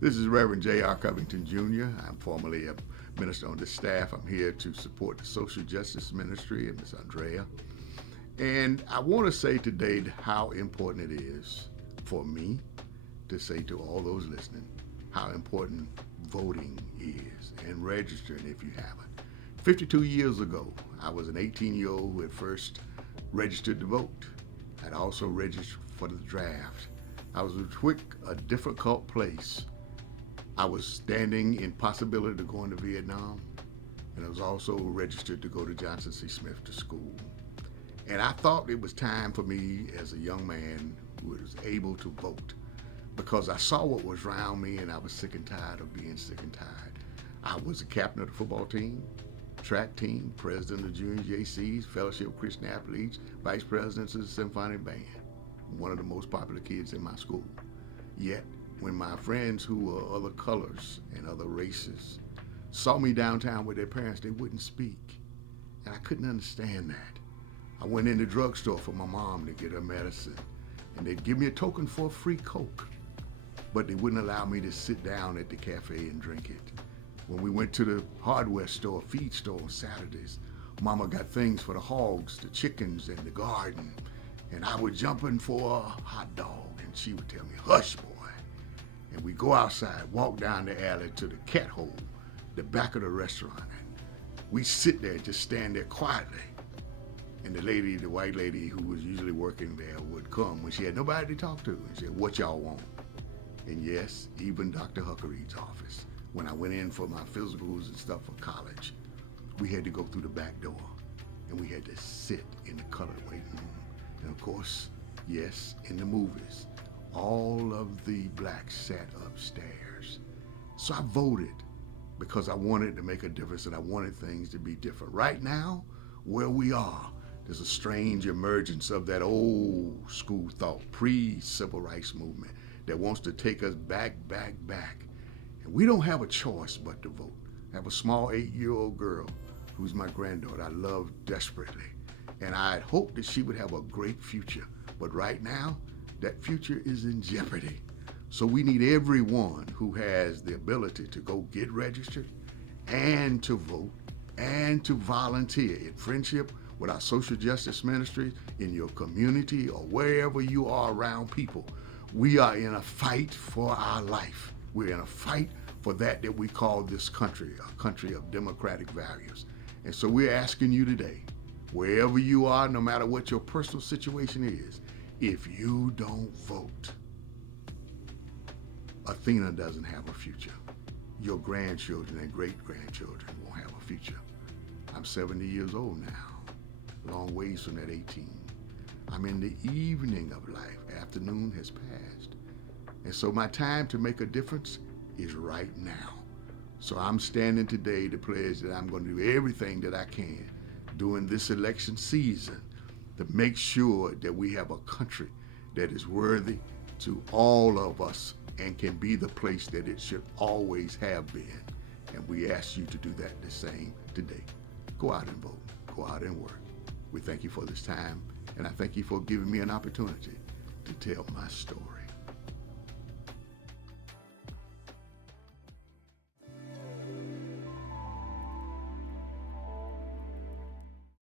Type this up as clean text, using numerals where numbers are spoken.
This is Reverend J.R. Covington Jr. I'm formerly a minister on the staff. I'm here to support the social justice ministry and Ms. Andrea. And I want to say today how important it is for me to say to all those listening how important voting is and registering if you haven't. 52 years ago, I was an 18-year-old who had first registered to vote. I'd also registered for the draft. I was with a difficult place. I was standing in possibility to go into Vietnam, and I was also registered to go to Johnson C. Smith to school. And I thought it was time for me as a young man who was able to vote because I saw what was around me and I was sick and tired of being sick and tired. I was the captain of the football team, track team, president of the junior JCs, fellowship of Christian athletes, vice president of the symphonic band, one of the most popular kids in my school. Yet, when my friends who were other colors and other races saw me downtown with their parents, they wouldn't speak. And I couldn't understand that. I went in the drugstore for my mom to get her medicine, and they'd give me a token for a free Coke, but they wouldn't allow me to sit down at the cafe and drink it. When we went to the hardware store, feed store on Saturdays, Mama got things for the hogs, the chickens, and the garden, and I would jump in for a hot dog, and she would tell me, "Hush, boy." And we go outside, walk down the alley to the cat hole, the back of the restaurant, and we sit there, just stand there quietly. And the lady, the white lady who was usually working there would come when she had nobody to talk to and say, "What y'all want?" And yes, even Dr. Huckery's office, when I went in for my physicals and stuff for college, we had to go through the back door and we had to sit in the colored waiting room. And of course, yes, in the movies, all of the blacks sat upstairs. So I voted because I wanted to make a difference and I wanted things to be different. Right now, where we are, there's a strange emergence of that old school thought, pre-civil rights movement that wants to take us back. And we don't have a choice but to vote. I have a small 8-year-old girl who's my granddaughter I love desperately. And I had hoped that she would have a great future. But right now, that future is in jeopardy. So we need everyone who has the ability to go get registered and to vote and to volunteer in friendship with our social justice ministries, in your community or wherever you are around people. We are in a fight for our life. We're in a fight for that we call this country, a country of democratic values. And so we're asking you today, wherever you are, no matter what your personal situation is, if you don't vote, Athena doesn't have a future. Your grandchildren and great-grandchildren won't have a future. I'm 70 years old now, long ways from that 18. I'm in the evening of life. Afternoon has passed. And so my time to make a difference is right now. So I'm standing today to pledge that I'm going to do everything that I can during this election season to make sure that we have a country that is worthy to all of us and can be the place that it should always have been. And we ask you to do that the same today. Go out and vote. Go out and work. We thank you for this time, and I thank you for giving me an opportunity to tell my story.